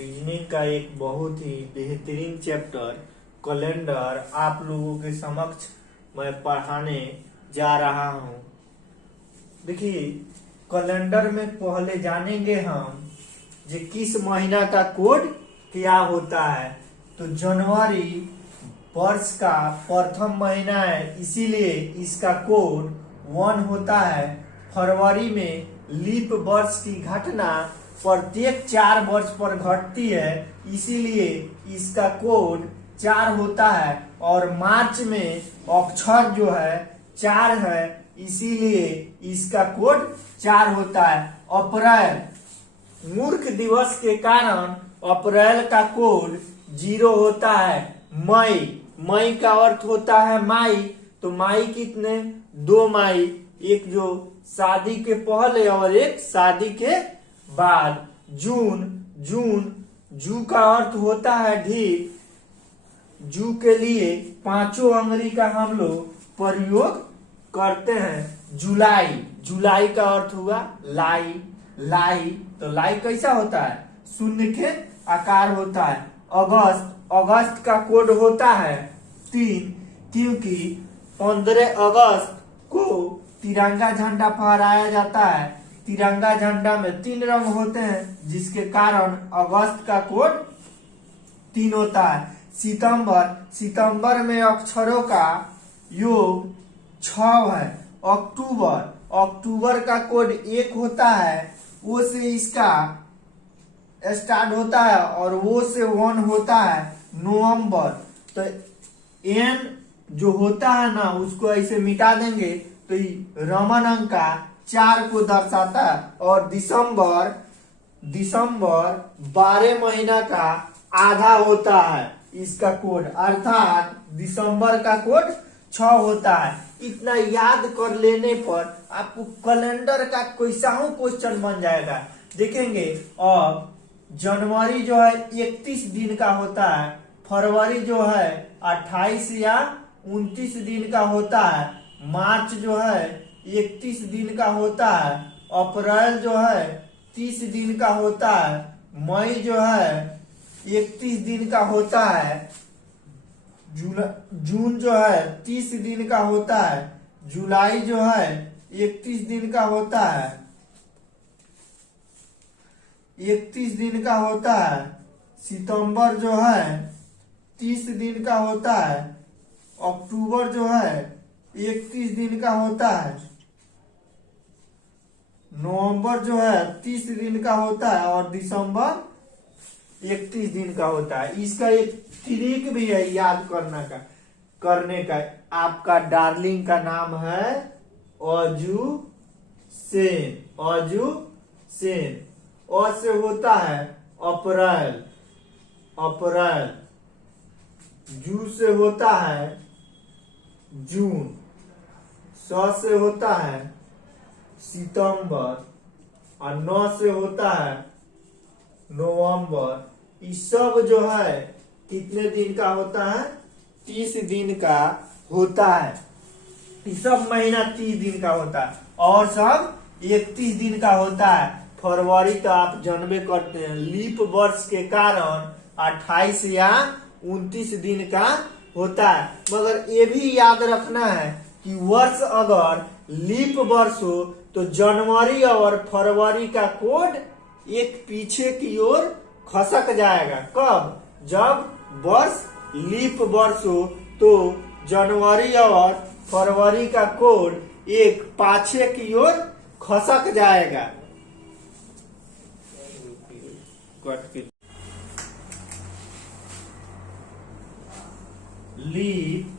Reasoning का एक बहुत ही बेहतरीन चैप्टर कैलेंडर आप लोगों के समक्ष मैं पढ़ाने जा रहा हूं। देखिए, कैलेंडर में पहले जानेंगे हम जो किस महीना का कोड क्या होता है। तो जनवरी वर्ष का प्रथम महीना है, इसीलिए इसका कोड 1 होता है। फरवरी में लीप वर्ष की घटना प्रत्येक 4 वर्ष पर घटती है, इसीलिए इसका कोड 4 होता है। और मार्च में अक्षर जो है 4 है, इसीलिए इसका कोड 4 होता है। अप्रैल मूर्ख दिवस के कारण अप्रैल का कोड 0 होता है। मई का अर्थ होता है माई, तो माई कितने? 2 मई, एक जो शादी के पहले और एक शादी के बाद। जून जू का अर्थ होता है ढील। जू के लिए 5 अंग्रेजी का हम लोग प्रयोग करते हैं। जुलाई का अर्थ हुआ लाई, तो लाई कैसा होता है? शून्य के आकार होता है। अगस्त का कोड होता है 3, क्योंकि 15 अगस्त को तिरंगा झंडा फहराया जाता है। तिरंगा झंडा में 3 रंग होते हैं, जिसके कारण अगस्त का कोड 3 होता है। सितंबर में अक्षरों का योग 6 है। अक्टूबर का कोड 1 होता है। ओ से इसका स्टार्ट होता है और वो से 1 होता है। नवंबर, तो एन जो होता है ना, उसको ऐसे मिटा देंगे तो रोमन अंक का 4 को दर्शाता है। और दिसंबर 12 महीना का आधा होता है इसका कोड, अर्थात दिसंबर का कोड 6 होता है। इतना याद कर लेने पर आपको कैलेंडर का कैसा क्वेश्चन बन जाएगा, देखेंगे। अब जनवरी जो है 31 दिन का होता है। फरवरी जो है 28 या 29 दिन का होता है। मार्च जो है 31 दिन का होता है। अप्रैल जो है 30 दिन का होता है। मई जो है 31 दिन का होता है। जून जो है 30 दिन का होता है। जुलाई जो है 31 दिन का होता है। 31 दिन का होता है। सितंबर जो है 30 दिन का होता है। अक्टूबर जो है 31 दिन का होता है। नवंबर जो है 30 दिन का होता है। और दिसंबर 31 दिन का होता है। इसका एक ट्रिक भी है याद करने का। आपका डार्लिंग का नाम है अजू सेन। अ से होता है अप्रैल। जू से होता है जून। स से होता है सितंबर। और न से होता है नवंबर। ये सब जो है कितने दिन का होता है? 30 दिन का होता है। ये सब महीना 30 दिन का होता है और सब 31 दिन का होता है। फरवरी तो आप जानबे करते हैं, लीप वर्ष के कारण 28 या 29 दिन का होता है। मगर ये भी याद रखना है कि वर्ष अगर लीप वर्ष हो तो जनवरी और फरवरी का कोड एक पीछे की ओर खसक जाएगा। कब? जब वर्ष लीप वर्ष हो तो जनवरी और फरवरी का कोड एक पाछे की ओर खसक जाएगा। लीप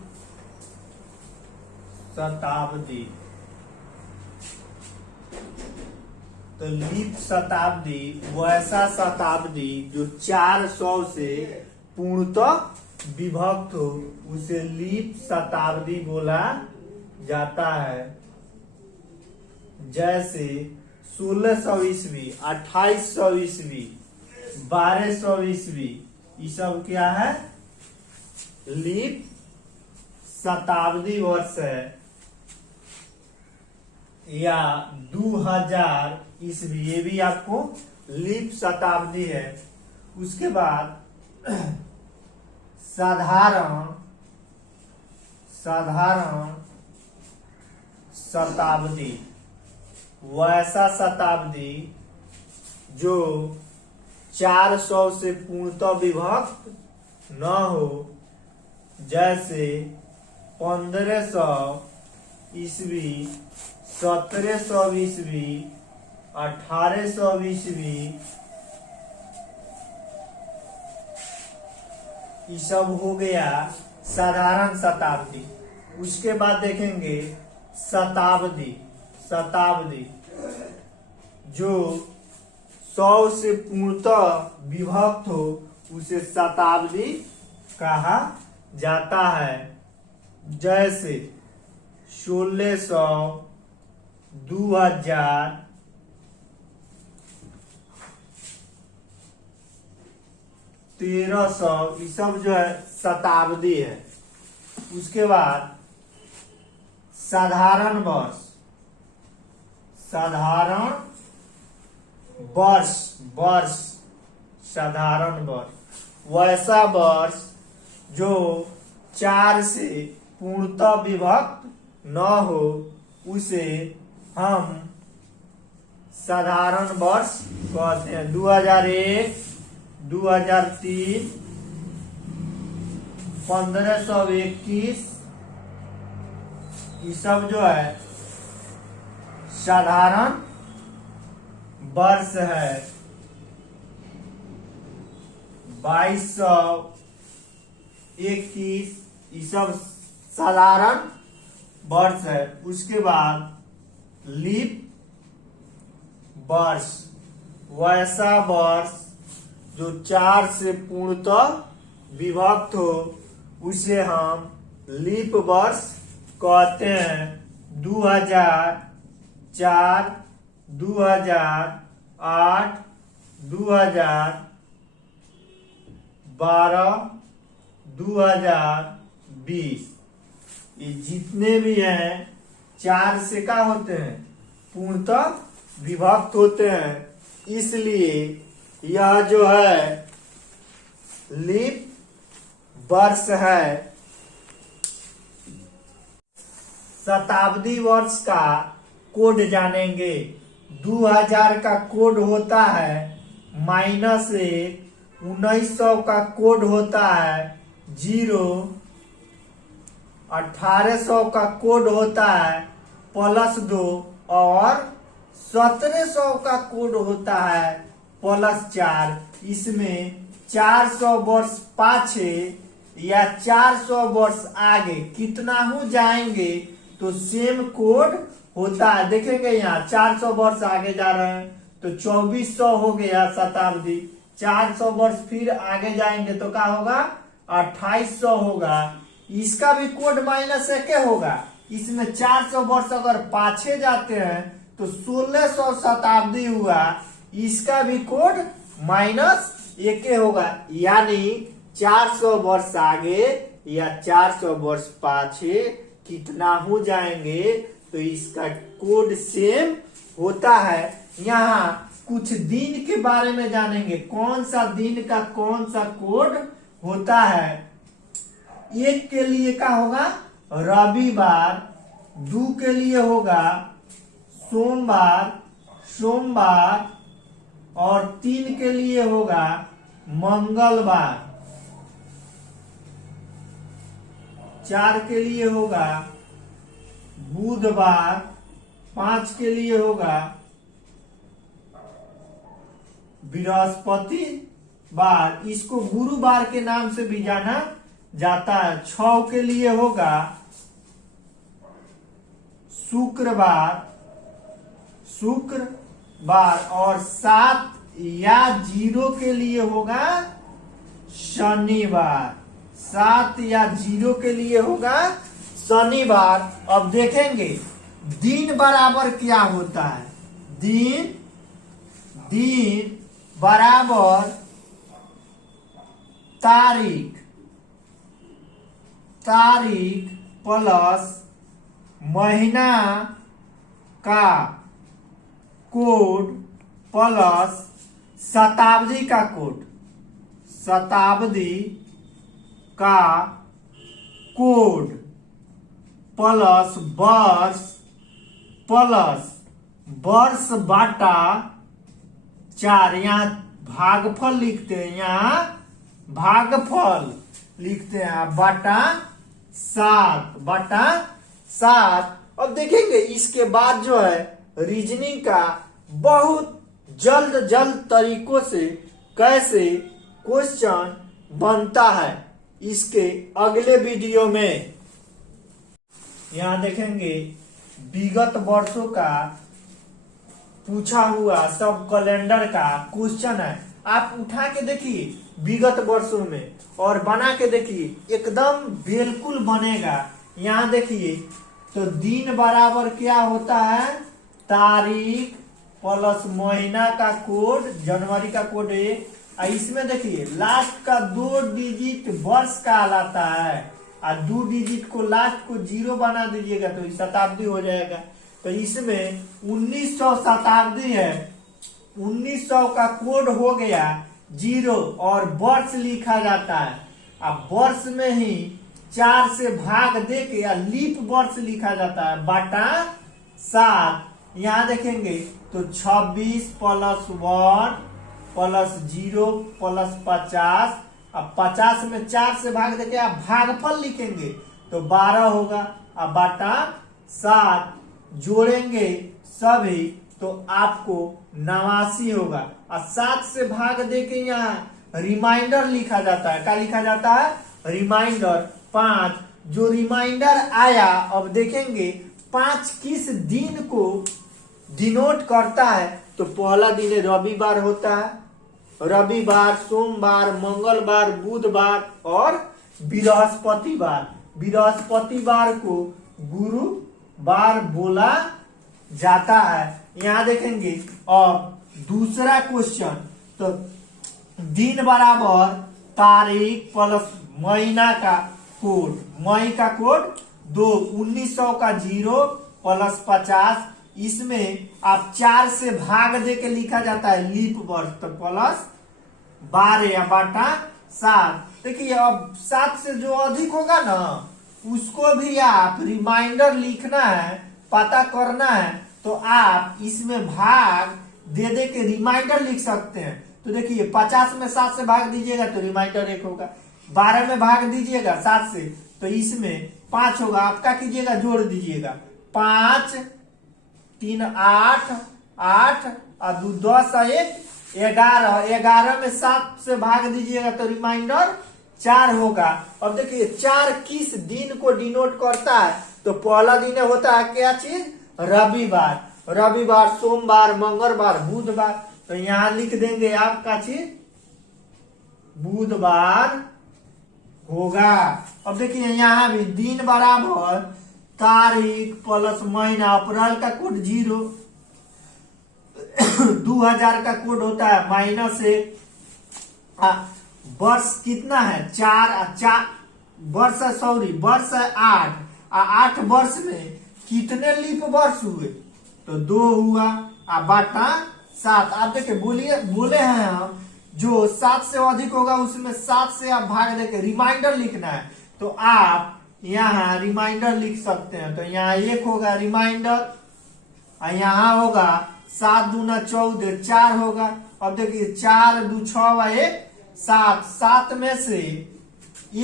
शताब्दी, तो लीप शताब्दी वैसा शताब्दी जो 400 से पूर्णतः विभक्त हो, उसे लीप शताब्दी बोला जाता है। जैसे 1600 ईस्वी, 2800 ईस्वी, 1200 ईस्वी, ये सब क्या है? लीप शताब्दी वर्ष है। या 2000 ईस्वी, ये भी आपको लीप शताब्दी है। उसके बाद साधारण शताब्दी, वैसा शताब्दी जो 400 से पूर्णतः विभक्त न हो, जैसे 1500 ईस्वी, 1700 ईस्वी, 1800 ईस्वी, ये सब हो गया साधारण शताब्दी। उसके बाद देखेंगे शताब्दी जो 100 से पूर्णतः विभक्त हो, उसे शताब्दी कहा जाता है। जैसे 1600, 2000, 1300, ये सब जो है शताब्दी है। उसके बाद साधारण वर्ष वैसा वर्ष जो 4 से पूर्णतः विभक्त न हो, उसे हम साधारण वर्ष कहते हैं। 2001, 2003, 1521, ये सब जो है साधारण वर्ष है। 2221, ये सब साधारण वर्ष है। उसके बाद लीप वर्ष, वैसा वर्ष जो 4 से पूर्णतः विभक्त हो, उसे हम लीप वर्ष कहते हैं। 2004, 2008, 2012, 2020, ये जितने भी हैं 4 से क्या होते हैं, पूर्णतः विभक्त होते हैं। इसलिए यह जो है लीप वर्ष है। शताब्दी वर्ष का कोड जानेंगे। 2000 का कोड होता है -1, 1900 का कोड होता है 0, 1800 का कोड होता है +2 और 1700 का कोड होता है +4। इसमें 400 वर्ष पाछे या 400 वर्ष आगे कितना हो जाएंगे तो सेम कोड होता है। देखेंगे यहाँ 400 वर्ष आगे जा रहे हैं तो 2400 हो गया शताब्दी। 400 वर्ष फिर आगे जाएंगे तो क्या होगा, 2800 होगा। इसका भी कोड -1 होगा। इसमें 400 वर्ष अगर पाछे जाते हैं तो 1600 शताब्दी हुआ। इसका भी कोड -1 होगा। यानी 400 वर्ष आगे या 400 वर्ष पाछे कितना हो जाएंगे तो इसका कोड सेम होता है। यहाँ कुछ दिन के बारे में जानेंगे, कौन सा दिन का कौन सा कोड होता है। 1 के लिए क्या होगा, रविवार। 2 के लिए होगा सोमवार और 3 के लिए होगा मंगलवार। 4 के लिए होगा बुधवार। 5 के लिए होगा बृहस्पतिवार। इसको गुरुवार के नाम से भी जाना जाता है। 6 के लिए होगा शुक्रवार और 7 या 0 के लिए होगा शनिवार। 7 या 0 के लिए होगा शनिवार। अब देखेंगे दिन बराबर क्या होता है। दिन बराबर तारीख प्लस महीना का कोड प्लस शताब्दी का कोड। शताब्दी का कोड प्लस वर्ष बाटा 4। यहाँ भागफल लिखते हैं, यहाँ भागफल लिखते हैं बाटा 7। अब देखेंगे इसके बाद जो है रीजनिंग का बहुत जल्द तरीकों से कैसे क्वेश्चन बनता है इसके अगले वीडियो में। यहाँ देखेंगे विगत वर्षों का पूछा हुआ सब कैलेंडर का क्वेश्चन है। आप उठा के देखिए विगत वर्षों में और बना के देखिए, एकदम बिल्कुल बनेगा। यहाँ देखिए तो दिन बराबर क्या होता है, तारीख प्लस महीना का कोड, जनवरी का कोड 1। इसमें देखिए लास्ट का 2 डिजिट वर्ष का लाता है और 2 डिजिट को लास्ट को 0 बना दीजिएगा तो शताब्दी हो जाएगा। तो इसमें 1900 शताब्दी है, 1900 का कोड हो गया 0 और वर्ष लिखा जाता है। अब वर्ष में ही 4 से भाग दे के या लीप वर्ष लिखा जाता है बाटा 7। यहाँ देखेंगे तो 26 प्लस 1 प्लस 0 प्लस 50। अब 50 में 4 से भाग देके आप भागफल लिखेंगे तो 12 होगा। अब बाटा 7 जोड़ेंगे सभी तो आपको 89 होगा। और 7 से भाग देके यहाँ रिमाइंडर लिखा जाता है। क्या लिखा जाता है, रिमाइंडर 5। जो रिमाइंडर आया अब देखेंगे 5 किस दिन को डिनोट करता है। तो पहला दिन रविवार होता है, रविवार, सोमवार, मंगलवार, बुधवार और बृहस्पतिवार। बृहस्पतिवार को गुरुवार बोला जाता है। यहाँ देखेंगे और दूसरा क्वेश्चन तो दिन बराबर तारीख प्लस महीना का कोड, मई का कोड 2, 1900 का 0 प्लस 50। इसमें आप 4 से भाग दे के लिखा जाता है लीप वर्ष तो प्लस 12 या बाटा 7। देखिए अब 7 से जो अधिक होगा ना उसको भी आप रिमाइंडर लिखना है, पता करना है तो आप इसमें भाग दे के रिमाइंडर लिख सकते हैं। तो देखिए 50 में 7 से भाग दीजिएगा तो रिमाइंडर 1 होगा, 12 में भाग दीजिएगा 7 से तो इसमें 5 होगा। आपका कीजिएगा जोड़ दीजिएगा 5 3 8 8 और 2 10 और 1 11। 11 में 7 से भाग दीजिएगा तो रिमाइंडर 4 होगा। अब देखिए 4 किस दिन को डिनोट करता है तो पहला दिन होता है क्या चीज, रविवार, रविवार, सोमवार, मंगलवार, बुधवार। तो यहां लिख देंगे आपका चीज बुधवार होगा। अब देखिए यहाँ भी दिन बराबर तारीख प्लस महीना, अप्रैल का कोड 0, 2000 का कोड होता है -1। वर्ष कितना है 4 वर्ष है, सॉरी वर्ष है 8। 8 वर्ष में कितने लीप वर्ष हुए तो 2 हुआ बाटा 7। आप देखिए बोले हैं हम जो 7 से अधिक होगा उसमें 7 से आप भाग देके रिमाइंडर लिखना है तो आप यहाँ रिमाइंडर लिख सकते हैं। तो यहाँ 1 होगा रिमाइंडर और यहाँ होगा 7 दूना 14 4 होगा। अब देखिए 4 2 6 1 7, 7 में से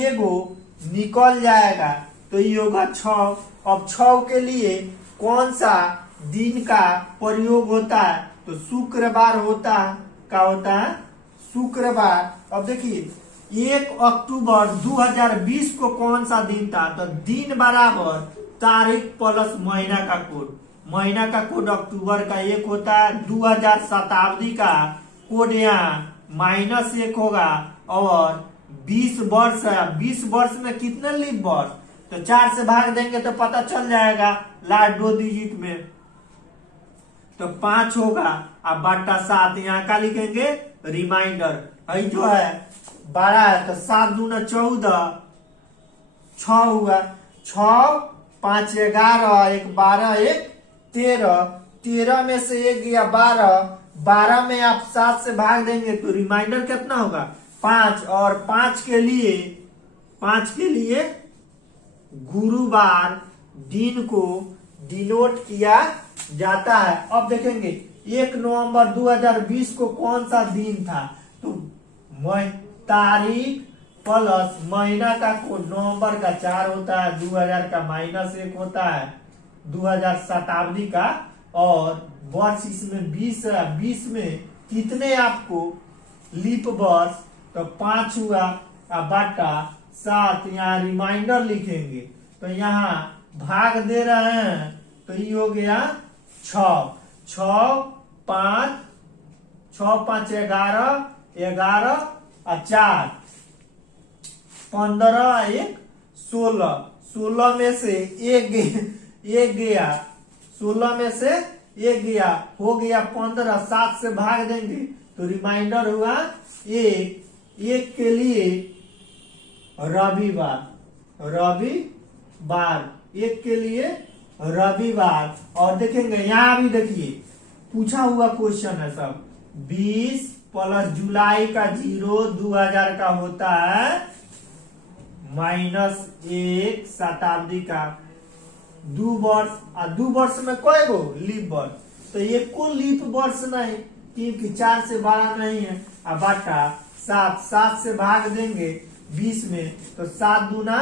एगो निकल जाएगा तो ये होगा 6। अब 6 के लिए कौन सा दिन का प्रयोग होता है तो शुक्रवार होता है। क्या होता है, शुक्रवार। अब देखिए 1 अक्टूबर 2020 को कौन सा दिन था तो दिन बराबर तारीख प्लस महीना का कोड, महीना का कोड अक्टूबर का 1 होता है। 2000 शताब्दी का कोड यहाँ -1 होगा और 20 वर्ष है। 20 वर्ष में कितने लीप वर्ष तो 4 से भाग देंगे तो पता चल जाएगा लास्ट 2 डिजिट में तो 5 होगा। अब बाटा 7 यहाँ का लिखेंगे रिमाइंडर। अभी जो है 12 है तो 7 दूना 14 6 हुआ, 6 5 11 1 12 1 13। 13 में से 1 गया 12, 12 में आप 7 से भाग देंगे तो रिमाइंडर कितना होगा 5 और 5 के लिए गुरुवार दिन को डिनोट किया जाता है। अब देखेंगे 1 नवंबर 2020 को कौन सा दिन था, तो तारीख प्लस महीना का कोड, नवंबर का 4 होता है, 2000 का -1 होता है, 2000 शताब्दी का, और वर्ष इसमें 20 है। 20 में कितने आपको लीप वर्ष, तो 5 हुआ, बाटा 7, यहाँ रिमाइंडर लिखेंगे, तो यहाँ भाग दे रहे हैं, तो ये हो गया 6, 5 11, 11 और 4 15, 1 16, 16 में से एक गया, 16 में से एक गया, हो गया 15, 7 से भाग देंगे तो रिमाइंडर हुआ 1 के लिए रविवार, 1 के लिए रविवार। और देखेंगे यहाँ भी देखिए पूछा हुआ क्वेश्चन है सब, 20 प्लस जुलाई का 0 2000 का होता है, -1 शताब्दी का 2 वर्ष, और 2 वर्ष में कई गो लीप वर्ष, तो ये कुल लीप वर्ष नहीं, क्योंकि 4 से बड़ा नहीं है, अब बाटा 7 से भाग देंगे 20 में, तो 7 दूना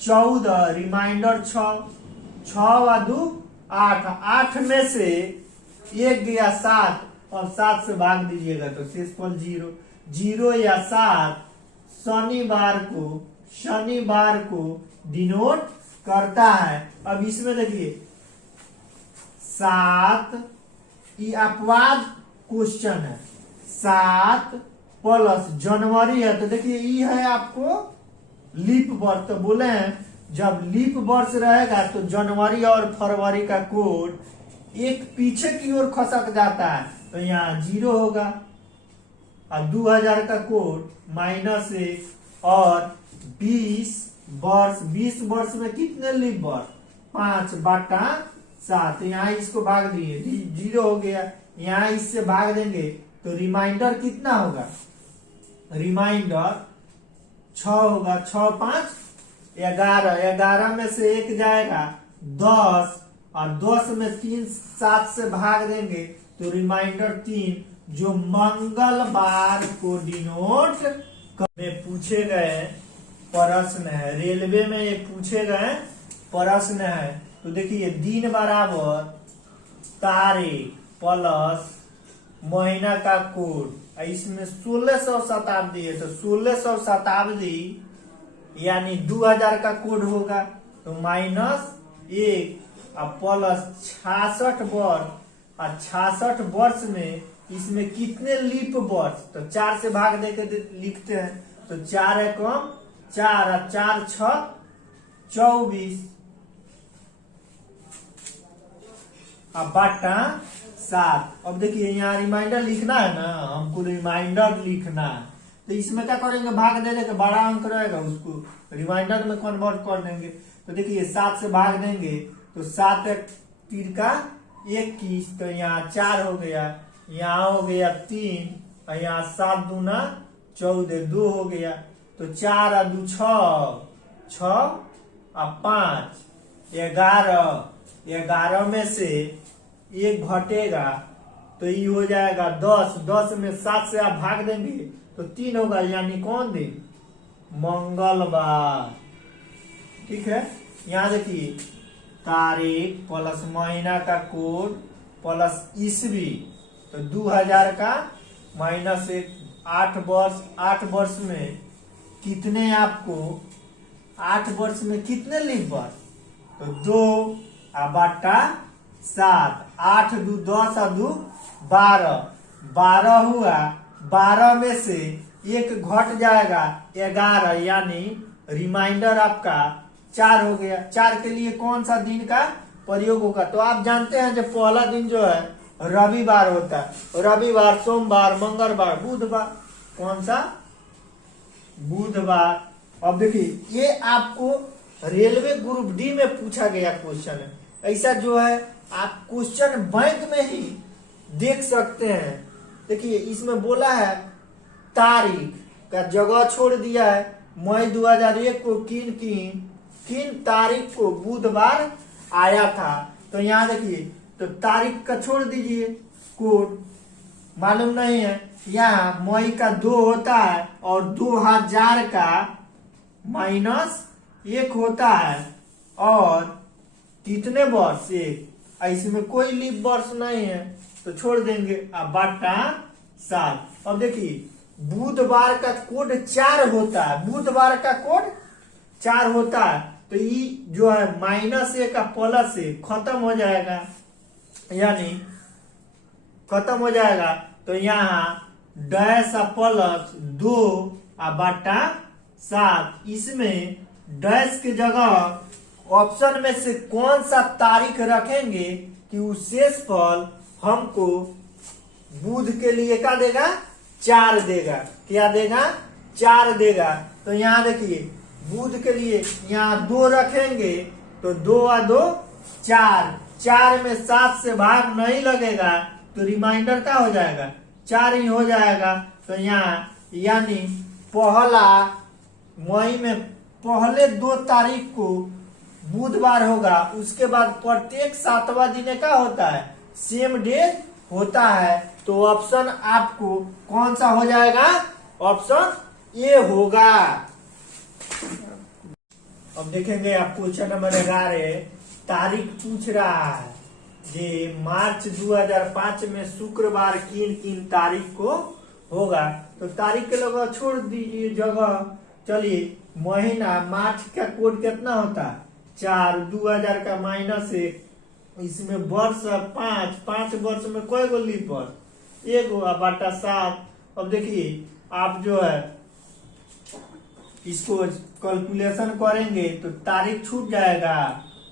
14, रिमाइंडर 6 और 2 8 में से एक गया 7, और 7 से भाग दीजिएगा तो शेषफल 0 या 7 शनिवार को डिनोट करता है। अब इसमें देखिए 7, ये अपवाद क्वेश्चन है, 7 प्लस जनवरी है, तो देखिए ये है आपको लीप वर्ष, तो बोले हैं जब लीप वर्ष रहेगा तो जनवरी और फरवरी का कोड एक पीछे की ओर खसक जाता है, तो यहाँ 0 होगा, और 2000 का कोड -1, और 20 वर्ष में कितने लीप वर्ष, 5 बाटा 7, यहाँ इसको भाग दिए 0 हो गया, यहाँ इससे भाग देंगे तो रिमाइंडर कितना होगा, रिमाइंडर 6 होगा, 6 5 11 में से 1 जाएगा 10, और 10 में 3 7 से भाग देंगे तो रिमाइंडर 3, जो मंगलवार को डिनोट में पूछे गए प्रश्न है, रेलवे में ये पूछे गए प्रश्न है। तो देखिए दिन बराबर तारीख प्लस महीना का कोड, इसमें 1600 शताब्दी है, तो 1600 शताब्दी यानी 2000 का कोड होगा, तो -1 और प्लस 66 वर्ष, और 66 वर्ष में इसमें कितने लीप वर्ष, तो 4 से भाग देके लिखते हैं, तो 4 एकम 4 और 4 6 24, अब बाटा 7। अब देखिए यहाँ रिमाइंडर लिखना है ना, हमको रिमाइंडर लिखना है, तो इसमें क्या करेंगे, भाग दे देंगे, बड़ा अंक रहेगा उसको रिमाइंडर में कन्वर्ट कर देंगे। तो देखिए 7 से भाग देंगे तो 7 तीर का 21, तो यहाँ 4 हो गया, यहाँ हो गया 3, और यहाँ 7 दूना 14, 2 हो गया, तो 4 और 2 6 और 5 11 में से 1 घटेगा तो ये हो जाएगा 10 में 7 से आप भाग देंगे तो 3 होगा, यानी कौन दिन, मंगलवार। ठीक है, यहाँ देखिए तारीख प्लस महीना का कोड प्लस ईस्वी, तो 2000 का -1, 8 वर्ष में कितने आपको, 8 वर्ष में कितने लीप वर्ष, तो 2 बाटा 7, 8 2 10 और 2 12 हुआ, 12 में से 1 घट जाएगा 11, यानी रिमाइंडर आपका 4 हो गया। 4 के लिए कौन सा दिन का प्रयोग होगा, तो आप जानते हैं जब पहला दिन जो है रविवार होता है, रविवार सोमवार मंगलवार बुधवार, कौन सा, बुधवार। अब देखिए ये आपको रेलवे ग्रुप डी में पूछा गया क्वेश्चन है, ऐसा जो है आप क्वेश्चन बैंक में ही देख सकते हैं। देखिए इसमें बोला है तारीख का जगह छोड़ दिया है। मई 2001 को किन तारीख को बुधवार आया था, तो यहाँ देखिए, तो तारीख का छोड़ दीजिए, कोड मालूम नहीं है। यहाँ मई का 2 होता है और 2000 का -1 होता है, और कितने वर्ष, एक, इसमें कोई लीप वर्ष नहीं है तो छोड़ देंगे। अब बाटा 7। अब देखिए बुधवार का कोड 4 होता है, बुधवार का कोड 4 होता है, तो ये जो है -1 का +1 खत्म हो जाएगा, यानी खत्म हो जाएगा। तो यहाँ डैश +2 बाटा 7। इसमें डैश की जगह ऑप्शन में से कौन सा तारीख रखेंगे कि उस शेषफल हमको बुध के लिए क्या देगा, 4 देगा। क्या देगा, 4 देगा। तो यहाँ देखिए बुध के लिए यहाँ 2 रखेंगे, तो 2 और 2 4, 4 में 7 से भाग नहीं लगेगा, तो रिमाइंडर क्या हो जाएगा, 4 ही हो जाएगा। तो यहाँ यानी पहला मई में पहले 2 तारीख को बुधवार होगा, उसके बाद प्रत्येक 7वां दिन क्या होता है, सेम डे होता है। तो ऑप्शन आपको कौन सा हो जाएगा, ऑप्शन ए होगा। अब देखेंगे आप क्वेश्चन नंबर 11, तारीख पूछ रहा है जे मार्च 2005 में शुक्रवार किन तारीख को होगा। तो तारीख के लोग छोड़ दीजिए जगह। चलिए महीना मार्च का कोड कितना होता है, 4, 2000 का -1, इसमें वर्ष 5 वर्ष में कोई गो लीप वर्ष, 1 बाटा 7। अब देखिए आप जो है इसको कैलकुलेशन करेंगे तो तारीख छूट जाएगा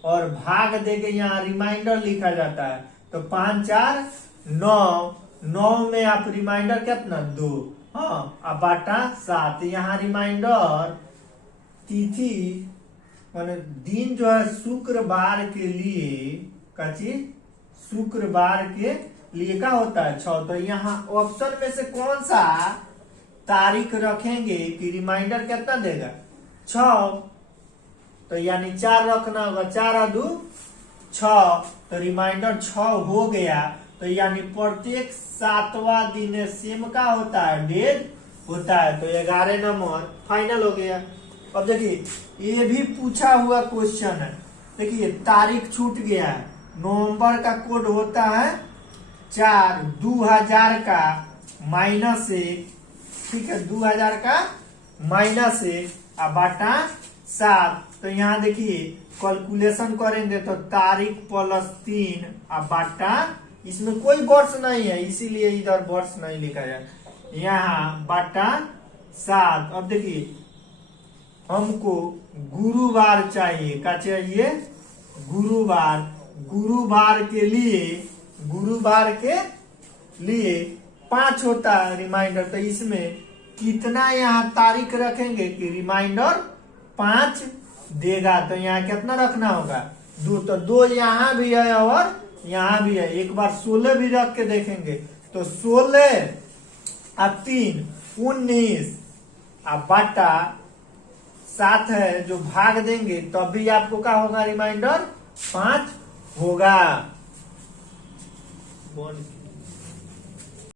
और भाग देके यहाँ रिमाइंडर लिखा जाता है। तो 5 4 9 में आप रिमाइंडर कितना, 2, हाँ, अब बाटा 7। यहाँ रिमाइंडर तिथि माने दिन जो है शुक्रवार के लिए का चीज, शुक्रवार के लिए क्या होता है 6। तो यहाँ ऑप्शन में से कौन सा तारीख रखेंगे कि रिमाइंडर कितना देगा, 6। तो यानी 4 रखना होगा, 4 और 2 6, तो रिमाइंडर 6 हो गया। तो यानी प्रत्येक 7वां दिन सेम का होता है, डेज होता है। तो 11 नंबर फाइनल हो गया। अब देखिए ये भी पूछा हुआ क्वेश्चन है। देखिए तारीख छूट गया है, नवंबर का कोड होता है 4, 2000 का -1, ठीक है, 2000 का -1 बाटा 7। तो यहाँ देखिए कैलकुलेशन करेंगे तो तारीख +3 बाटा, इसमें कोई वर्ष नहीं है इसीलिए इधर वर्ष नहीं लिखा जाए, यहाँ बाटा 7। अब देखिए हमको गुरुवार चाहिए, क्या चाहिए, गुरुवार के लिए 5 होता है रिमाइंडर। तो इसमें कितना यहाँ तारीख रखेंगे कि रिमाइंडर 5 देगा। तो यहाँ कितना रखना होगा, 2। तो 2 यहाँ भी है और यहाँ भी है। एक बार 16 भी रख के देखेंगे तो 16 और 3 19 बाटा 7 है, जो भाग देंगे तब भी आपको क्या होगा, रिमाइंडर 5 होगा।